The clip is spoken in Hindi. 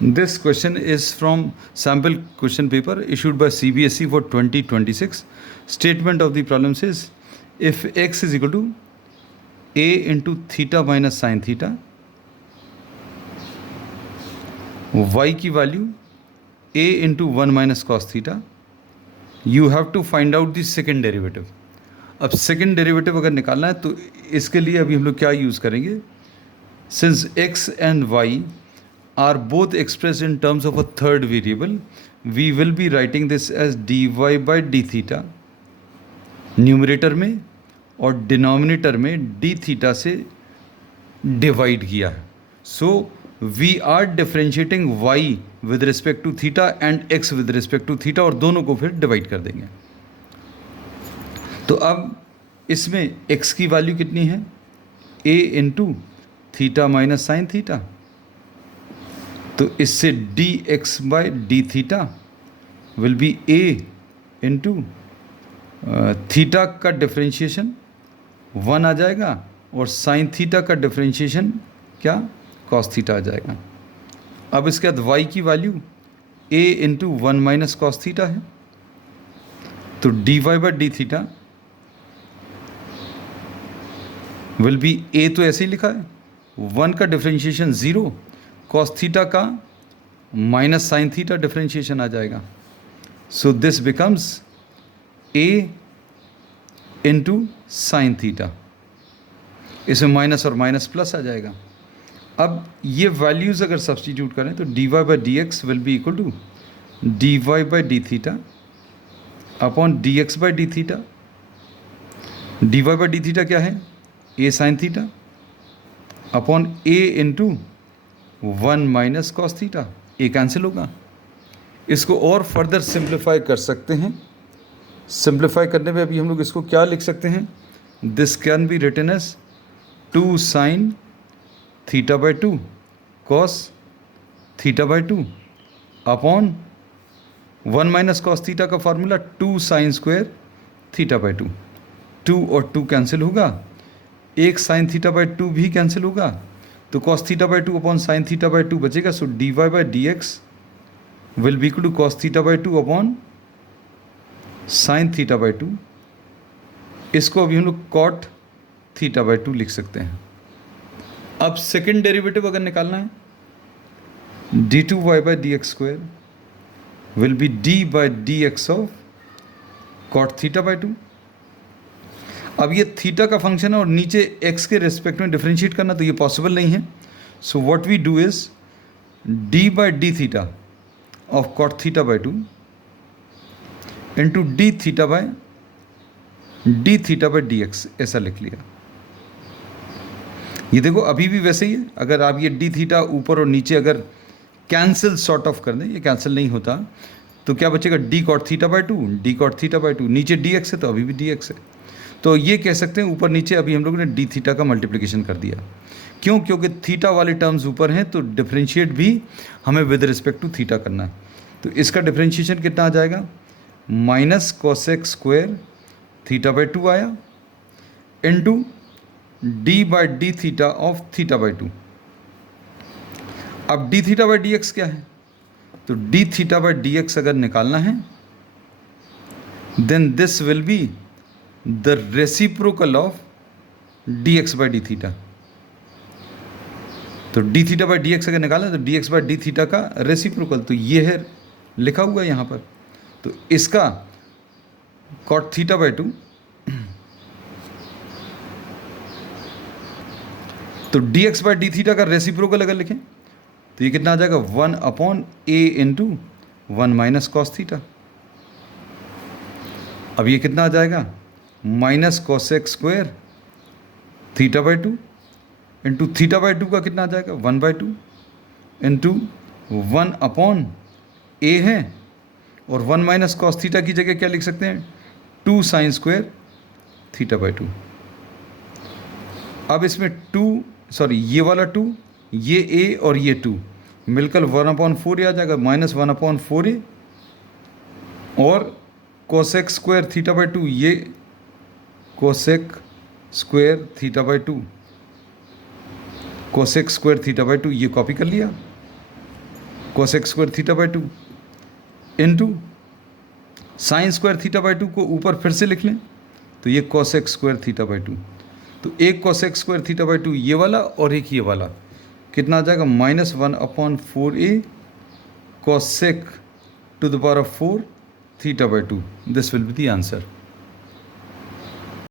This question is from sample question paper issued by CBSE for 2026. Statement of the problem says, if x is equal to a into theta minus sin theta, y की value a into 1 minus cos theta, you have to find out the second derivative. अब सेकेंड डेरिवेटिव अगर निकालना है तो इसके लिए अभी हम लोग क्या यूज़ करेंगे, since x and y are both expressed in terms of a third variable, we will be writing this as dy by d theta numerator में और डिनोमिनेटर में d थीटा से डिवाइड किया है. So we are differentiating y with respect to theta and x with respect to theta और दोनों को फिर डिवाइड कर देंगे. तो अब इसमें x की वैल्यू कितनी है, a into theta minus sine theta. तो इससे dx by d theta will be a into theta का डिफ्रेंशिएशन 1 आ जाएगा और साइन थीटा का डिफ्रेंशिएशन क्या, कॉस थीटा आ जाएगा. अब इसके बाद y की value a into 1 minus cos theta है. तो dy by d theta will be a तो ऐसे ही लिखा है, 1 का डिफ्रेंशिएशन 0, कॉस थीटा का माइनस साइन थीटा डिफ्रेंशिएशन आ जाएगा. So this becomes a into sine theta. इसमें माइनस और माइनस प्लस आ जाएगा. अब ये वैल्यूज़ अगर सब्सटीट्यूट करें तो dy by d x will be equal to dy by d theta upon dx by d theta. dy by d theta क्या है, a sine theta upon a into 1 minus cos theta. a cancel होगा. इसको और फर्दर सिंप्लीफाई कर सकते हैं. सिंप्लीफाई करने में अभी हम लोग इसको क्या लिख सकते हैं, this can be written as 2 sine theta by 2 cos theta by 2 upon 1 minus cos theta का formula 2 sine square theta by 2. 2 और 2 कैंसिल होगा, एक साइन थीटा बाई 2 भी कैंसिल होगा, तो cos theta by 2 upon sine theta by 2 बचेगा. So dy by d x will be equal to cos theta by 2 upon sine theta by 2. इसको अभी हम लोग कॉट थीटा बाई 2 लिख सकते हैं. अब सेकेंड डेरिवेटिव अगर निकालना है, d2y by d x square will be d by d x of cot theta by 2. अब ये थीटा का फंक्शन है और नीचे x के रिस्पेक्ट में डिफ्रेंशिएट करना तो ये पॉसिबल नहीं है. So what we do is d by d theta of cot theta by 2 into d theta by d x, ऐसा लिख लिया. ये देखो अभी भी वैसे ही है. अगर आप ये डी थीटा ऊपर और नीचे अगर कैंसिल सॉर्ट ऑफ कर दें, ये कैंसिल नहीं होता, तो क्या बचेगा, d cot theta by 2, d cot theta by 2. नीचे डी एक्स है तो अभी भी डी एक्स है. तो ये कह सकते हैं ऊपर नीचे अभी हम लोगों ने डी थीटा का मल्टीप्लिकेशन कर दिया. क्यों, क्योंकि थीटा वाले टर्म्स ऊपर हैं तो डिफ्रेंशिएट भी हमें विद रिस्पेक्ट टू थीटा करना है. तो इसका डिफ्रेंशिएशन कितना आ जाएगा, minus cosec square theta by 2 आया into d by d theta of theta by 2. अब d theta by d x क्या है, तो d theta by d x अगर निकालना है then this will be the reciprocal of d x by d theta. तो d theta by d x अगर निकालें तो d x by d theta का रेसिप्रोकल, तो ये है लिखा हुआ है यहाँ पर. तो इसका कॉट थीटा बाई 2, तो d x by d theta का रेसिप्रोकल अगर लिखें तो ये कितना आ जाएगा, 1 upon a into 1 minus cos theta. अब ये कितना आ जाएगा, minus cosec square theta by 2 into theta by 2 का कितना आ जाएगा, 1 बाई 2 इंटू 1 अपॉन a है और 1 माइनस कॉस थीटा की जगह क्या लिख सकते हैं, 2 साइन स्क्वायर थीटा बाई 2. अब इसमें ये वाला 2, ये a और ये 2 मिलकर 1/4 आ जाएगा, माइनस 1/4a और कोसेक स्क्वायर थीटा बाई 2, ये cosec square theta by 2, cosec square theta by 2 ये कॉपी कर लिया. Cosec square theta by to into sine square theta by to को ऊपर फिर से लिख लें तो ये cosec square theta by to, तो एक cosec square theta by to ये वाला और एक ये वाला कितना आ जाएगा -1/4a cosec to the power of 4 theta by two. This will be the answer.